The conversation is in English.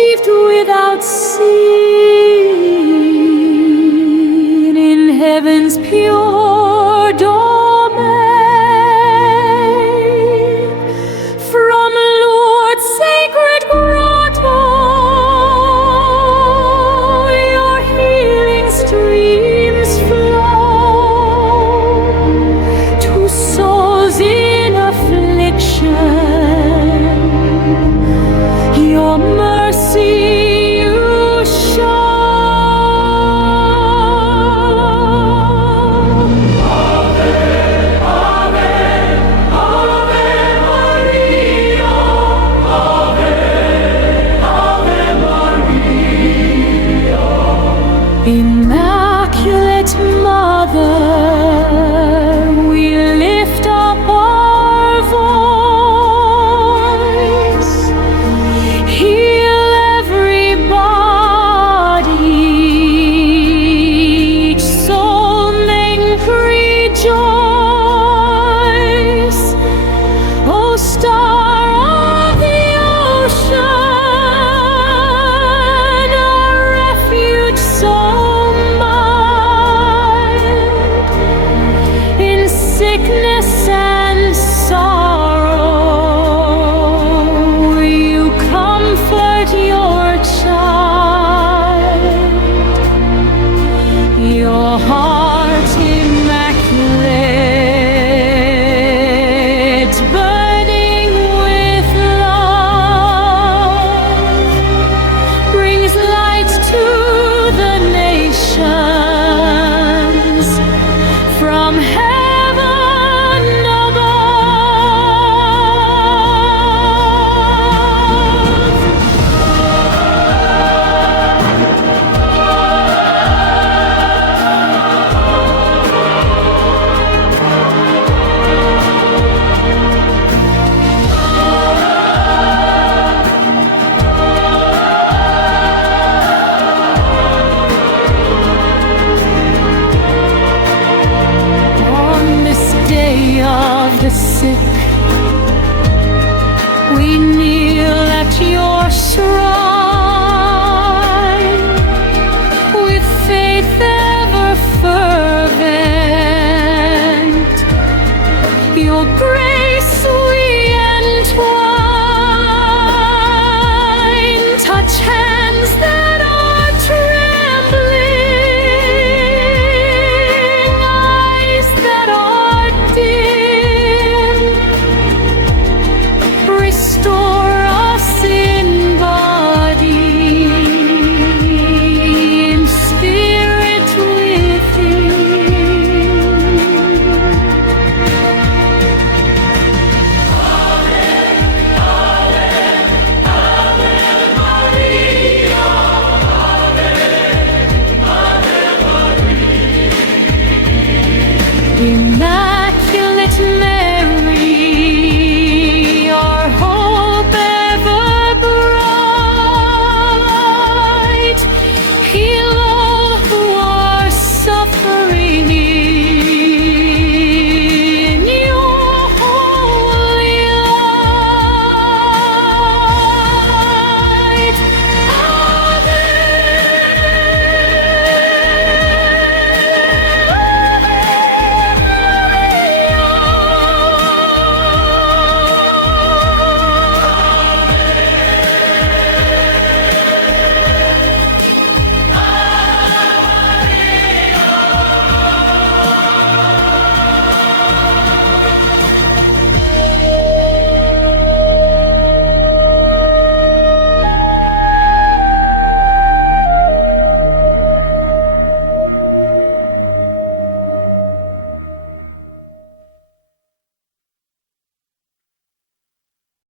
conceived without sin in heaven's pure domain, from Lourdes' sacred grotto your healing streams flow to souls in affliction. Your mercy you show. Ave, Ave, Ave Maria, Ave, Ave Maria. Immaculate Mother, we lift up our voice. Heal every body, each soul make rejoice. O star of the ocean, a refuge so mild, in sickness and sorrow you comfort your child. Your heart immaculate, burning with love, brings light to the nations from heaven above. On this day of the sick